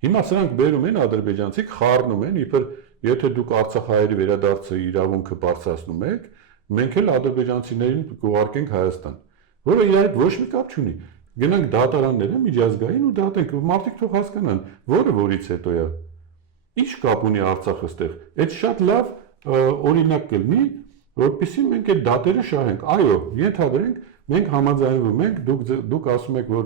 Հիմա սրանք բերում են ադրբեջանցիք, խառնում են, իբր եթե դուք արցախահայերի վերադարձի իրավունքը բարձրացնում եք, մենք էլ ադրբեջանցիներին կուղարկենք Հայաստան, որը իրար հետ ոչ մի կապ չունի։ Գնանք դատարանները միջազգային ու դատենք, մարդիկ թող հասկանան, որը որից հետո է։ Ինչ կապ ունի Արցախը ստեղ։ Այդ շատ լավ օրինակ կլինի, որպեսզի մենք այդ դատերը շահենք։ Այո, ենթադրենք, մենք համաձայնվում ենք, դուք ասում եք, որ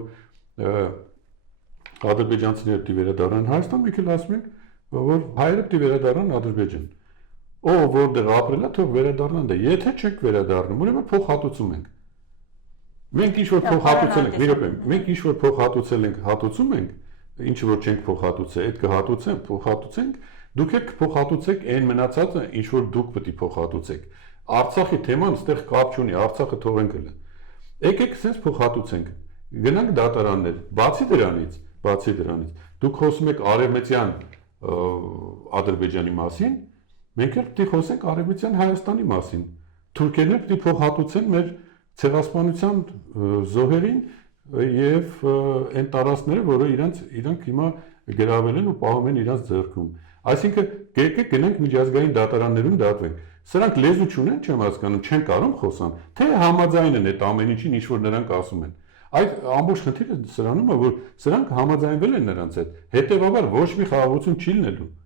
ադրբեջանցիները պիտի վերադառնան Հայաստան, մենք էլ ասում ենք, որ հայերը պիտի վերադառնան Ադրբեջան։ Ով որտեղ ապրել է, թող վերադառնան դա։ Եթե չեք վերադառնում, ուրեմն փոխհատուցում ենք։ Մենք ինչ որ փոխհատուցել ենք, մի րոպե, մենք ինչ որ փոխհատուցել ենք, հատուցում ենք, ինչ որ չենք փոխհատուցել, այդ կհատուցեն, փոխհատուցենք, դուք եք փոխհատուցեք այն մնացածը, ինչ որ դուք պետք է փոխհատուցեք։ Արցախի թեման այստեղ կապ չունի, Արցախը թողենք հələ։ Եկեք sense փոխհատուցենք։ Գնանք դատարաններ։ Բացի դրանից, դուք խոսում եք արևմտյան Ադրբեջանի մասին, մենք էլ պետք է խոսենք արևմտյան Հայաստանի մասին։ Թուրքերն էլ պետք է փոխհատուցեն մեր ցեղասպանության զոհերին եւ այն տարածքները, որը իրանք հիմա գրավել են ու պահում են իրանց ձեռքում։ Այսինքն, եկեք գնանք միջազգային դատարաններում դատվենք։ Սրանք լեզու չունեն, չեմ հասկանում, չեն կարող խոսան, թե համաձայն են այդ ամեն ինչին, ինչ որ նրանք ասում են։ Այդ ամբողջ խնդիրը սրանում է, որ սրանք համաձայնվել են նրանց հետ, հետևաբար ոչ մի խաղաղություն չի լինելու։